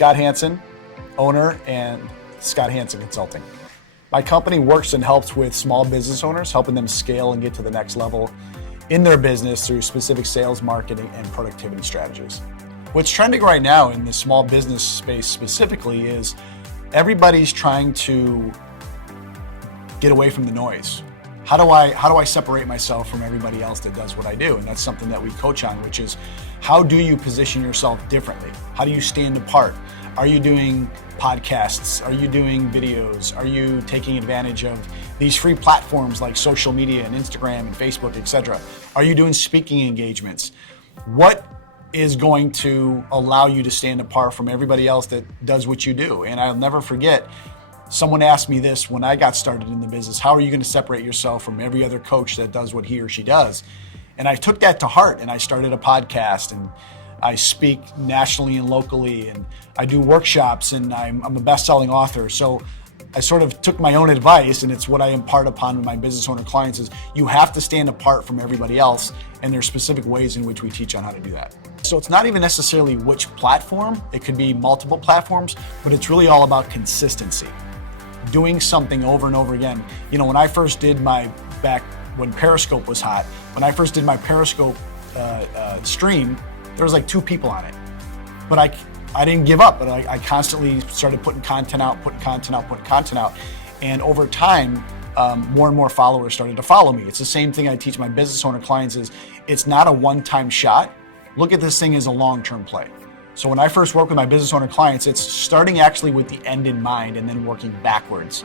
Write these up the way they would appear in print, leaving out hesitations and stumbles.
Scott Hanson, owner and Scott Hanson Consulting. My company works and helps with small business owners, helping them scale and get to the next level in their business through specific sales, marketing, and productivity strategies. What's trending right now in the small business space specifically is everybody's trying to get away from the noise. How do I separate myself from everybody else that does what I do? And that's something that we coach on, which is how do you position yourself differently? How do you stand apart? Are you doing podcasts? Are you doing videos? Are you taking advantage of these free platforms like social media and Instagram and Facebook, etc.? Are you doing speaking engagements? What is going to allow you to stand apart from everybody else that does what you do? And I'll never forget, someone asked me this when I got started in the business: how are you going to separate yourself from every other coach that does what he or she does? And I took that to heart, and I started a podcast, and I speak nationally and locally, and I do workshops, and I'm a best-selling author. So I sort of took my own advice, and it's what I impart upon my business owner clients: is you have to stand apart from everybody else, and there's specific ways in which we teach on how to do that. So it's not even necessarily which platform, it could be multiple platforms, but it's really all about consistency. Doing something over and over again. You know, when I first did when Periscope was hot, when I first did my Periscope stream, there was like 2 people on it. But I didn't give up, but I constantly started putting content out. And over time, more and more followers started to follow me. It's the same thing I teach my business owner clients: is it's not a one-time shot. Look at this thing as a long-term play. So when I first work with my business owner clients, it's starting actually with the end in mind and then working backwards.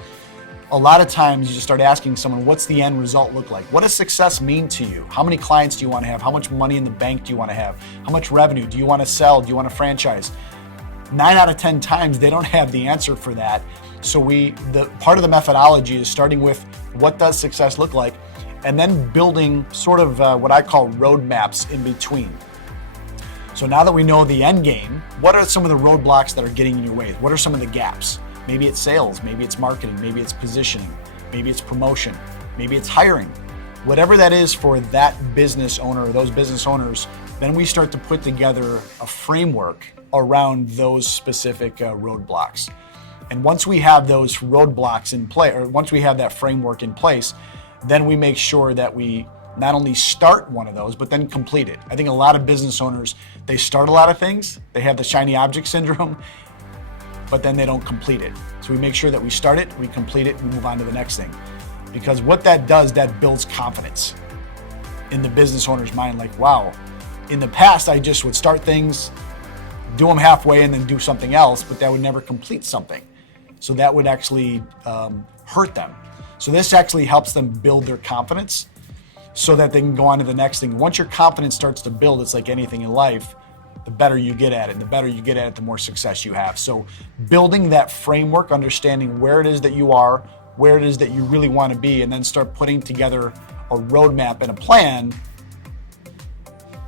A lot of times you just start asking someone, what's the end result look like? What does success mean to you? How many clients do you want to have? How much money in the bank do you want to have? How much revenue? Do you want to sell? Do you want to franchise? 9 out of 10 times they don't have the answer for that. So the part of the methodology is starting with what does success look like, and then building sort of what I call roadmaps in between. So now that we know the end game, what are some of the roadblocks that are getting in your way? What are some of the gaps? Maybe it's sales, maybe it's marketing, maybe it's positioning, maybe it's promotion, maybe it's hiring. Whatever that is for that business owner or those business owners, then we start to put together a framework around those specific roadblocks. And once we have those roadblocks in play, or once we have that framework in place, then we make sure that we not only start one of those, but then complete it. I think a lot of business owners, they start a lot of things, they have the shiny object syndrome, but then they don't complete it. So we make sure that we start it, we complete it, we move on to the next thing. Because what that does, that builds confidence in the business owner's mind. Like, wow, in the past, I just would start things, do them halfway, and then do something else, but that would never complete something. So that would actually hurt them. So this actually helps them build their confidence so that they can go on to the next thing. Once your confidence starts to build, it's like anything in life, the better you get at it. The better you get at it, the more success you have. So building that framework, understanding where it is that you are, where it is that you really want to be, and then start putting together a roadmap and a plan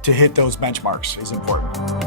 to hit those benchmarks is important.